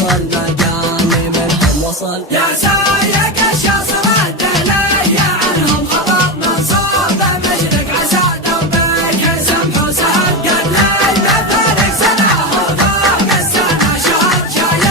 وصل مجاني منهم وصل. يا سايق الشاصر الدلي عنهم خبر منصوب مشرق عسى دوبك سمح وسهل قد لي بفارق سنة وفوق السنة شهر شايل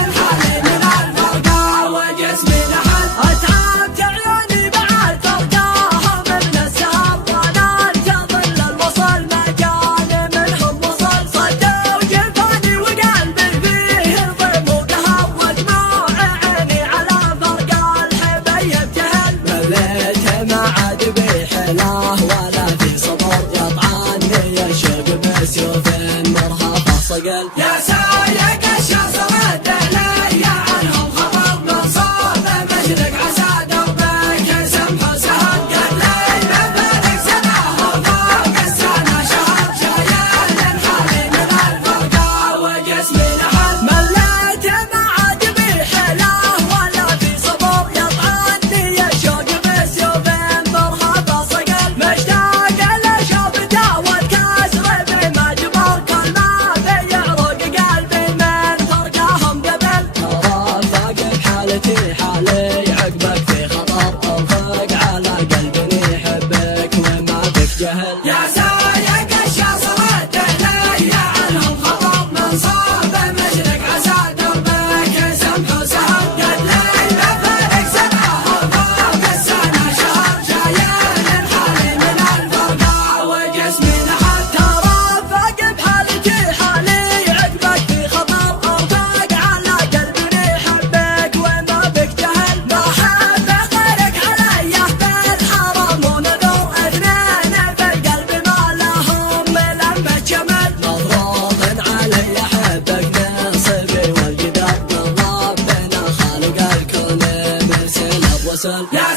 الحالي من الفرقة وجسمي لحد اتعبت عيوني بعد فرقاهم من السهر وانا ظل الوصل مجاني منهم وصل. صدوا جفاني وقلبي فيه ضيم وقهر ودموع عيني على فرق الحبيب جهل. مليت ما عاد بي حلاه ولا في صبر يطعني الشوق بسيوف مرهفه صقل. يا سايق الشاصر الدلي عنهم خبر منصوب مشرق عسى دوبك سمح وسهل قد لي بفارق سنة وفوق السنة شهر شايل الحالي من الفرقة وجسمي لحد. مليت ما عاد بي حلاه ولا في صبر يطعني الشوق بسيوف مرهفه صقل. مشتاق لشوفته والكسر بمجبر كل ما في يعرق قلبي من فرقهم قبل. ترافق بحالتي حالي عقبك في خطر انفق على قلبي يحبك وما بك جهل. يا سايق الشاصر الدلي عنهم خبر منصوب مشرق عسى دوبك سمح وسهل قد لي بفارق سنة وفوق السنة شهر شايل الحالي من الفرقة وجسمي لحد. ترافق بحالتي حالي عقبك في خطر انفق على قلبي يحبك وما بك جهل. ما حب غيرك علي بالحرم ونذر اثنين في القلب ما لهم لمة جمل. مضروب علي احبك نصبي والقدر من ربنا خالق الكون مرسل بوصل. يا